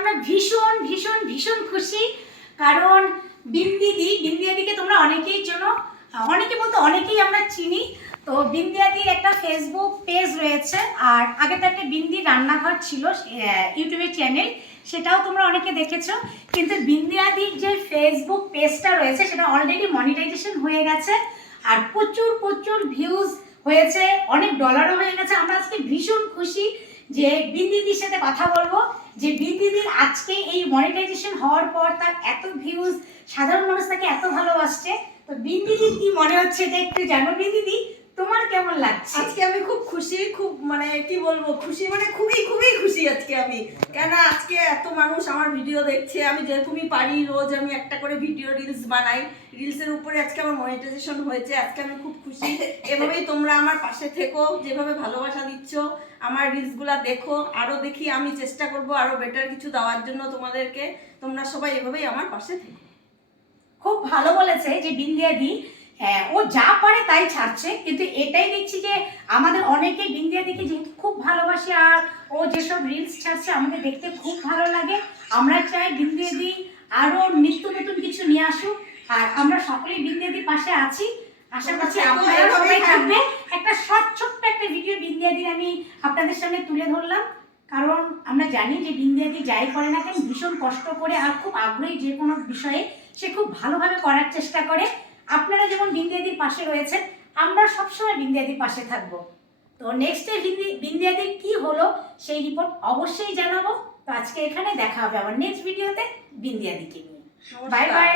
আমরা ভীষণ ভীষণ ভীষণ খুশি, কারণ বিন্দিয়াদিকে তোমরা অনেকেই চেনো, অনেকে বলতে অনেকেই আমরা চিনি। তো বিন্দিয়াদির একটা ফেসবুক পেজ রয়েছে, আর আগে তো একটা বিন্দি রান্নাঘর ছিল ইউটিউবের চ্যানেল, সেটাও তোমরা অনেকে দেখেছো। কিন্তু বিন্দিয়াদির যে ফেসবুক পেজটা রয়েছে সেটা অলরেডি মনিটাইজেশন হয়ে গেছে, আর প্রচুর প্রচুর ভিউজ হয়েছে, অনেক ডলারও হয়ে গেছে। আমরা আজকে ভীষণ খুশি যে বিন্দিদির সাথে কথা বলবো, যে বিন্দিদির আজকে এই মনিটাইজেশন হওয়ার পর তার এত ভিউজ, সাধারণ মানুষ তাকে এত ভালোবাসছে। তো বিন্দিদির কি মনে হচ্ছে এটা একটু জানো। বিন্দিদি, তোমার কেমন লাগছে? আজকে আমি খুব খুশি, খুব মানে কি বলবো, খুশি মানে খুবই খুবই খুশি আজকে আমি। কেন আজকে এত মানুষ আমার ভিডিও দেখছে, আমি যেরকমই পারি রোজ আমি একটা করে ভিডিও রিলস বানাই, রিলসের উপরে আজকে আমার মনিটাইজেশন হয়েছে। আজকে আমি খুব খুশি। এভাবেই তোমরা আমার পাশে থেকো, যেভাবে ভালোবাসা দিচ্ছ, আমার রিলসগুলো দেখো, আরো দেখি, আমি চেষ্টা করব আরো বেটার কিছু দেওয়ার জন্য তোমাদেরকে। তোমরা সবাই এভাবেই আমার পাশে থেকো। খুব ভালো বলেছে যে বিন্দিয়াদি, হ্যাঁ ও যা পারে তাই ছাড়ছে, কিন্তু এটাই দেখছি যে আমাদের অনেকে বিন্দিয়াদিকে যেহেতু খুব ভালোবাসে, আর ও যেসব রিলস ছাড়ছে আমাদের দেখতে খুব ভালো লাগে। আমরা চাই বিন্দিয়াদি আরো নিত্য নতুন কিছু নিয়ে আসুক, আর আমরা সকলেই বিন্দিয়াদির পাশে আছি। আশা করছি আপনারা সবাই থাকবে। একটা ছোট্ট একটা ভিডিও বিন্দিয়াদির আমি আপনাদের সামনে তুলে ধরলাম, কারণ আমরা জানি যে বিন্দিয়াদি যাই করে না কেন ভীষণ কষ্ট করে আর খুব আগ্রহী যে কোনো বিষয়ে সে খুব ভালোভাবে করার চেষ্টা করে। আপনারা যেমন বিন্দিয়াদির পাশে রয়েছেন, আমরা সবসময় বিন্দিয়াদির পাশে থাকবো। তো নেক্সটে বিন্দিয়াদির কি হলো সেই রিপোর্ট অবশ্যই জানাবো। তো আজকে এখানে দেখা হবে আবার নেক্সট ভিডিওতে বিন্দিয়াদিকে নিয়ে। Bye bye.